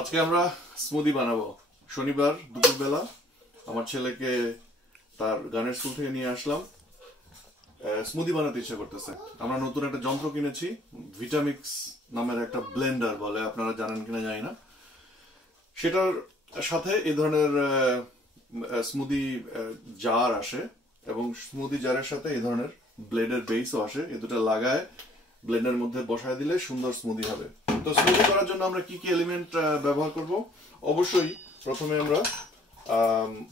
আজকে আমরা স্মুদি বানাবো। শনিবার দুপুরবেলা আমার ছেলেকে তার গানের স্কুল থেকে নিয়ে আসলাম। স্মুদি বানাতে ইচ্ছা করতেছে। আমরা নতুন একটা যন্ত্র কিনেছি, ভিটামিক্স নামের একটা ব্লেন্ডার বলে, আপনারা জানেন কিনা জানি না। সেটার সাথে এই ধরনের স্মুদি জার আসে এবং স্মুদি জারের সাথে এই ধরনের ব্লেডের বেসও আসে। এই দুটো লাগায় ব্লেন্ডারের মধ্যে বসায় দিলে সুন্দর স্মুদি হবে। তো স্মুদি করার জন্য আমরা কি কি এলিমেন্ট ব্যবহার করব? অবশ্যই প্রথমে আমরা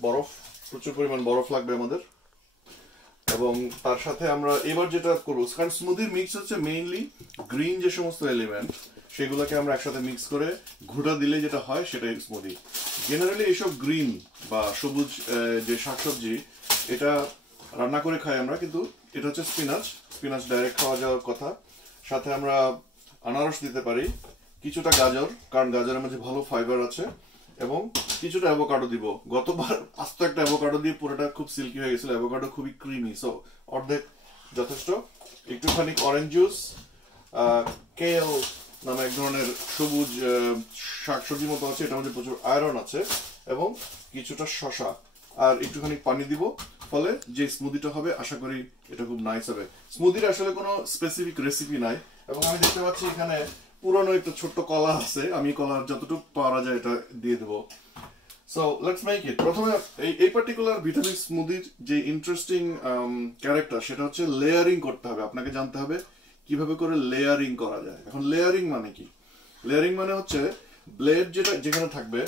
বরফ, প্রচুর পরিমাণ বরফ লাগবে আমাদের, এবং তার সাথে আমরা এবার যেটা করবো, কারণ স্মুদির মিক্স হচ্ছে মেইনলি গ্রিন যে সমস্ত এলিমেন্ট, সেগুলোকে আমরা একসাথে মিক্স করে ঘুটা দিলে যেটা হয় সেটাই স্মুদি। জেনারেলি এইসব গ্রিন বা সবুজ যে শাকসবজি, এটা রান্না করে খাই আমরা, কিন্তু এটা হচ্ছে স্পিনাচ ডাইরেক্ট খাওয়া যাওয়ার কথা। সাথে আমরা আনারস দিতে পারি, কিছুটা গাজর, কারণ গাজরের মধ্যে ভালো ফাইবার আছে, এবং কিছুটা অ্যাভোকাডো দিব। গতবার আস্ত একটা অ্যাভোকাডো দিয়ে পুরোটা খুব সিল্কি হয়ে গেছিল, অ্যাভোকাডো খুবই ক্রিমি, সো অর্ধেক যথেষ্ট। একটুখানি অরেঞ্জ জুস, কেল নামে এক ধরনের সবুজ শাকসবজি মতো আছে, এটার মধ্যে প্রচুর আয়রন আছে, এবং কিছুটা শসা, আর একটুখানি পানি দিব। ফলে যে স্মুদিটা হবে আশা করি এটা খুব নাইস হবে। স্মুদির আসলে কোনো স্পেসিফিক রেসিপি নাই, এবং আমি দেখতে পাচ্ছি এখানে পুরনো একটা ছোট্ট কলা আছে, আমি কলার যতটুকু পারা যায় এটা দিয়ে দেবো। So let's make it. প্রথমে এই পার্টিকুলার ভিটামিক্স স্মুদির যে ইন্টারেস্টিং ক্যারেক্টার, সেটা হচ্ছে লেয়ারিং করতে হবে। আপনাকে জানতে হবে কিভাবে করে লেয়ারিং করা যায়। এখন লেয়ারিং মানে কি? লেয়ারিং মানে হচ্ছে ব্লেড যেখানে থাকবে,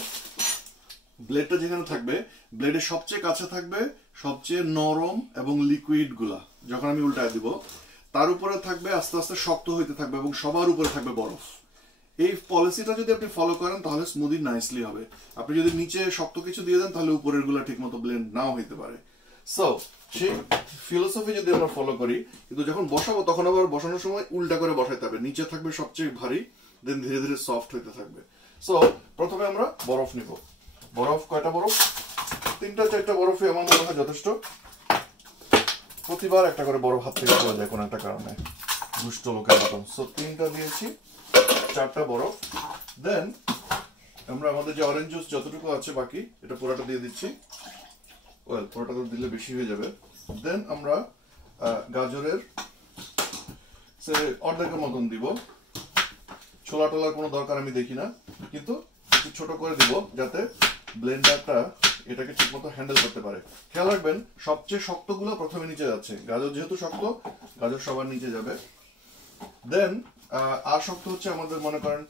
ব্লেডটা যেখানে থাকবে, ব্লেডের সবচেয়ে কাছে থাকবে সবচেয়ে নরম এবং লিকুইড গুলা। যখন আমি উল্টায় দিব, তার উপরে থাকবে আস্তে আস্তে শক্ত হইতে থাকবে, এবং সবার উপরে থাকবে বরফ। এই পলিসিটা যদি আপনি ফলো করেন তাহলে স্মুদি নাইসলি হবে। আপনি যদি নিচে শক্ত কিছু দিয়ে দেন তাহলে উপরের গুলা ঠিক মতো ব্লেন্ড নাও হইতে পারে। সো সেই ফিলোসফি যদি আমরা ফলো করি, কিন্তু যখন বসাবো তখন আবার বসানোর সময় উল্টা করে বসাইতে হবে। নিচে থাকবে সবচেয়ে ভারী, দেন ধীরে ধীরে সফট হইতে থাকবে। সো প্রথমে আমরা বরফ নিব। বরফ কয়টা বরফ? 3-4টা বরফই আমার মনে হয় যথেষ্ট। প্রতিবার একটা করে বরফ হাত থেকে চলে যায় কোনো একটা কারণে, দুষ্ট লোকের মতন। সো 3টা দিয়েছি, 4টা বরফ। দেন আমরা আমাদের যে অরেঞ্জ জুস যতটুকু আছে বাকি, এটা পুরোটা দিয়ে দিচ্ছি। ওয়েল, পুরোটা তো দিলে বেশি হয়ে যাবে। দেন আমরা গাজরের অর্ধেকের মতন দিব। ছোলা টোলার কোনো দরকার আমি দেখি না, কিন্তু একটু ছোট করে দিব যাতে ব্লেন্ডারটা এটাকে ঠিক মতো হ্যান্ডেল করতে পারে। খেয়াল রাখবেন সবচেয়ে শক্তগুলো প্রথমে নিচে যাচ্ছে। গাজর যেহেতু শক্ত, গাজর সবার নিচে যাবে। দেন আর শক্ত হচ্ছে আমাদের, মনে করেন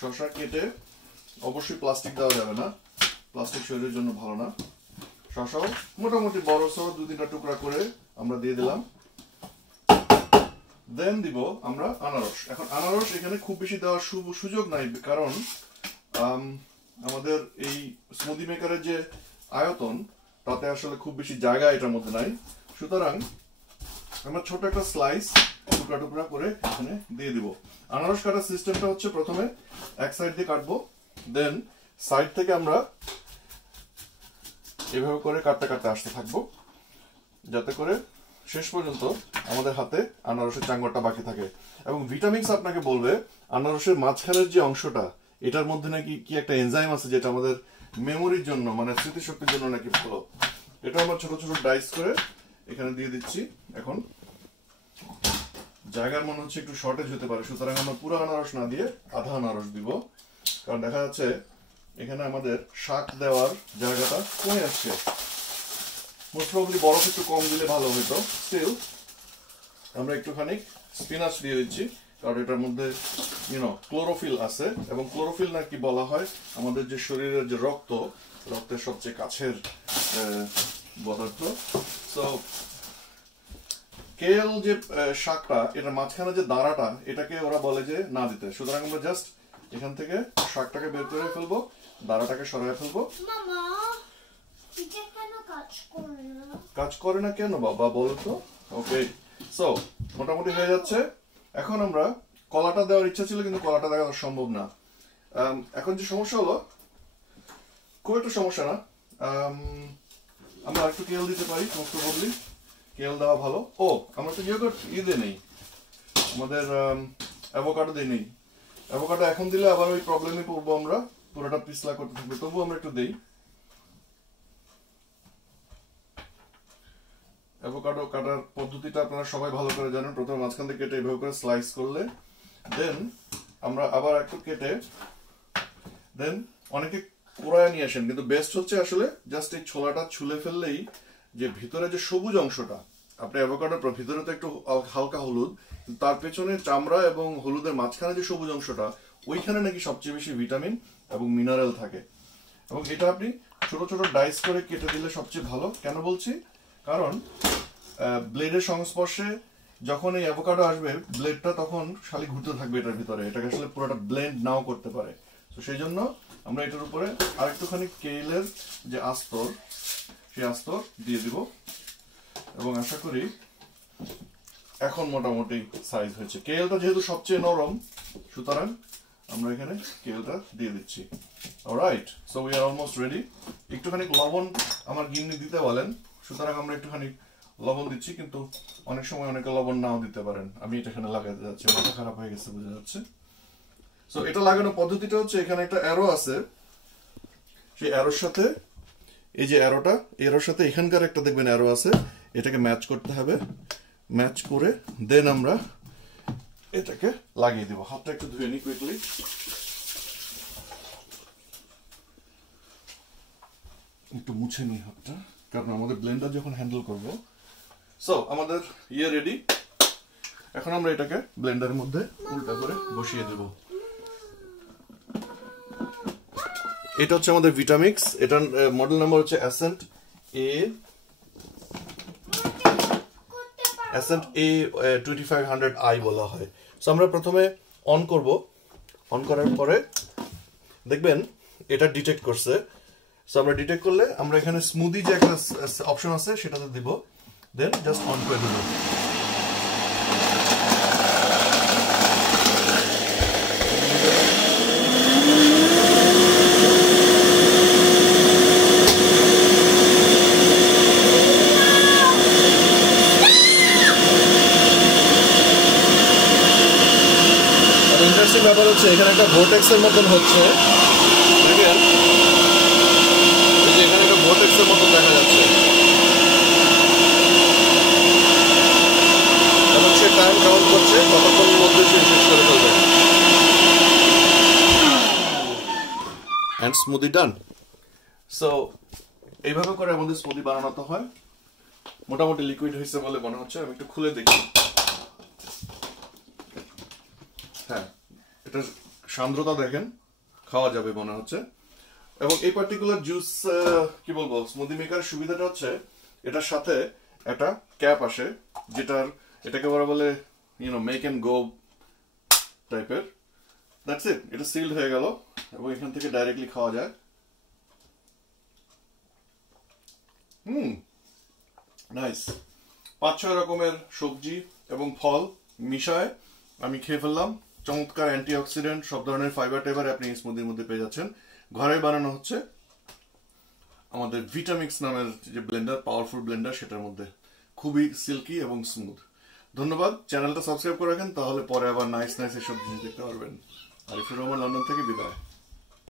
শসা কেটে, অবশ্যই প্লাস্টিক দেওয়া যাবে না, প্লাস্টিক শরীরের জন্য ভালো না। শসাও মোটামুটি বড় সড় 2-3টা টুকরা করে আমরা দিয়ে দিলাম। দেন দিব আমরা আনারস। এখন আনারস এখানে খুব বেশি দেওয়ার সুযোগ নাই, কারণ আমাদের এই স্মুদি মেকারের যে আয়তন, তাতে আসলে খুব বেশি জায়গা এটার মধ্যে নাই। সুতরাং আমরা ছোট একটা স্লাইস টুকরা টুকরা করে এখানে দিয়ে দিব। আনারস কাটার সিস্টেমটা হচ্ছে প্রথমে এক সাইড দিয়ে কাটবো, দেন সাইড থেকে আমরা এভাবে করে কাটতে কাটতে আসতে থাকবো, যাতে করে শেষ পর্যন্ত আমাদের হাতে আনারসের চাঙ্গরটা বাকি থাকে। এবং ভিটামিক্স আপনাকে বলবে আনারসের মাঝখানের যে অংশটা, এটার মধ্যে নাকি কি একটা এনজাইম আছে যেটা আমাদের মেমোরির জন্য, মানে স্মৃতিশক্তির জন্য নাকি ভালো। এটা আমরা ছোট ছোট ডাইস করে এখানে দিয়ে দিচ্ছি। এখন জায়গার মনে হচ্ছে একটু শর্টেজ হতে পারে, সুতরাং আমরা পুরো আনারস না দিয়ে আধা আনারস দিব, কারণ দেখা যাচ্ছে এখানে আমাদের শাক দেওয়ার জায়গাটা কমে আসছে। মোস্ট প্রবাবলি বরফ একটু কম দিলে ভালো হতো। স্টিল আমরা একটুখানি স্পিনাচ দিয়ে দিচ্ছি, কারণ এটার মধ্যে ক্লোরোফিল আছে, এবং ক্লোরোফিল নাকি বলা হয় আমাদের যে শরীরের যে রক্তের সবচেয়ে কাছের পদার্থ। সো কেল যে শাকটা, এটার মাঝখানে যে দাঁড়াটা, এটাকে ওরা বলে যে না দিতে। সুতরাং আমরা জাস্ট এখান থেকে শাকটাকে বের করে ফেলবো, দাঁড়াটাকে সরাই ফেলবো। কাজ করে না কেন বাবা, বলো তো? ওকে, সো মোটামুটি হয়ে যাচ্ছে। এখন আমরা কলাটা দেওয়ার ইচ্ছা ছিল, কিন্তু কলাটা দেওয়া সম্ভব না। এখন যে সমস্যা হলো, খুব একটা সমস্যা না, আমরা একটু কেল দিতে পারি, মোস্ট প্রবাবলি কেল দেওয়া ভালো। ও, আমরা তো ইয়োগার্ট দিয়ে নেই, আমাদের অ্যাভোকাডো দিয়ে নেই। অ্যাভোকাডো এখন দিলে আবার ওই প্রবলেমে পড়বো আমরা, পুরোটা পিছলা করতে থাকবে। তবুও আমরা একটু দেই। অ্যাভোকাডো কাটার পদ্ধতিটা আপনারা সবাই ভালো করে জানেন। প্রথমে মাঝখান থেকে কেটে এইভাবে করে স্লাইস করলে দেন আমরা আবার একটু কেটে দেন অনেকে কোড়ায় নিয়ে আসেন, কিন্তু বেস্ট হচ্ছে আসলে জাস্ট এই ছোলাটা ছুলে ফেললেই যে ভিতরে যে সবুজ অংশটা, আপনি অ্যাভোকাডোর ভিতরে তো একটু হালকা হলুদ, তার পেছনে চামড়া এবং হলুদের মাঝখানে যে সবুজ অংশটা, ওইখানে নাকি সবচেয়ে বেশি ভিটামিন এবং মিনারেল থাকে। এবং এটা আপনি ছোট ছোট ডাইস করে কেটে দিলে সবচেয়ে ভালো। কেন বলছি? কারণ ব্লেডের সংস্পর্শে যখন এই অ্যাভোকাডো আসবে, ব্লেডটা তখন খালি ঘুরতে থাকবে এটার ভিতরে, এটাকে আসলে পুরোটা ব্লেন্ড নাও করতে পারে। তো সেই জন্য আমরা এটার উপরে আরেকটুখানি কেলের যে আস্তর, সেই আস্তর দিয়ে দিব। এবং আশা করি এখন মোটামুটি সাইজ হয়েছে। কেলটা যেহেতু সবচেয়ে নরম, সুতরাং আমরা এখানে কেলটা দিয়ে দিচ্ছি। Alright, so we are almost ready. একটুখানি লবণ আমার গিন্নি দিতে বলেন, সুতরাং আমরা একটুখানি লবণ দিচ্ছি, কিন্তু অনেক সময় অনেকে লবণ নাও দিতে পারেন। আমি এটা এখানে লাগাতে যাচ্ছি, মাথা খারাপ হয়ে গেছে বোঝা যাচ্ছে। সো এটা লাগানোর পদ্ধতিটা হচ্ছে, এখানে একটা অ্যারো আছে, সেই অ্যারোর সাথে এই যে অ্যারোটা, এরোর সাথে এখানকার একটা দেখবেন অ্যারো আছে, এটাকে ম্যাচ করতে হবে। ম্যাচ করে দেন আমরা এটাকে লাগিয়ে দিব। হাতটা একটু ধুয়ে নিই কুইকলি। একটু মুছে নিই হাতটা, কারণ আমাদের ব্লেন্ডার যখন হ্যান্ডেল করবো। সো আমাদের রেডি। এখন আমরা এটাকে ব্লেন্ডারের মধ্যে উল্টা করে বসিয়ে দেব। এটা হচ্ছে আমাদের ভিটামিক্স, এটার মডেল নাম্বার হচ্ছে অ্যাসেন্ট A2500i বলা হয়। সো আমরা প্রথমে অন করব। অন করার পরে দেখবেন এটা ডিটেক্ট করছে। সো আমরা ডিটেক্ট করলে আমরা এখানে স্মুদি যে একটা অপশন আছে সেটাতে দিব, দেন জাস্ট অন করে দেব। ইন্টারেস্টিং ব্যাপার হচ্ছে, এখানে একটা ভোর্টেক্সের মতন হচ্ছে, দেখেন এখানে একটা ভোর্টেক্সের মতন দেখা যাচ্ছে, এবং সে টাইম কাউন্ট করছে কতক্ষণের মধ্যে সে শেষ করে ফেলবে। And smoothie done. সো এইভাবে করে আমাদের স্মুদি বানানো হয়। মোটামুটি লিকুইড হয়েছে বলে মনে হচ্ছে। আমি একটু খুলে দেখি। হ্যাঁ, এটা সান্দ্রতা দেখেন, খাওয়া যাবে মনে হচ্ছে। এবং এই পার্টিকুলার জুস কি বলবো, স্মুদি মেকার সুবিধাটা হচ্ছে এটার সাথে একটা ক্যাপ আসে, যেটার এটাকে বলে মেক এন্ড গো টাইপের। দ্যাটস ইট, এটা সিলড হয়ে গেল এবং এখান থেকে ডাইরেক্টলি খাওয়া যায়। নাইস। 5-6 রকমের সবজি এবং ফল মিশায় আমি খেয়ে ফেললাম। চমৎকার অ্যান্টিঅক্সিডেন্ট, সব ধরনের ফাইবার টাইবার আপনি এই স্মুদির মধ্যে পেয়ে যাচ্ছেন। ঘরে বানানো হচ্ছে আমাদের ভিটামিক্স নামের যে ব্লেন্ডার, পাওয়ারফুল ব্লেন্ডার, সেটার মধ্যে খুবই সিল্কি এবং স্মুথ। ধন্যবাদ। চ্যানেলটা সাবস্ক্রাইব করে রাখেন, তাহলে পরে আবার নাইস এসব জিনিস দেখতে পারবেন। আরিফুর রহমান, লন্ডন থেকে বিদায়।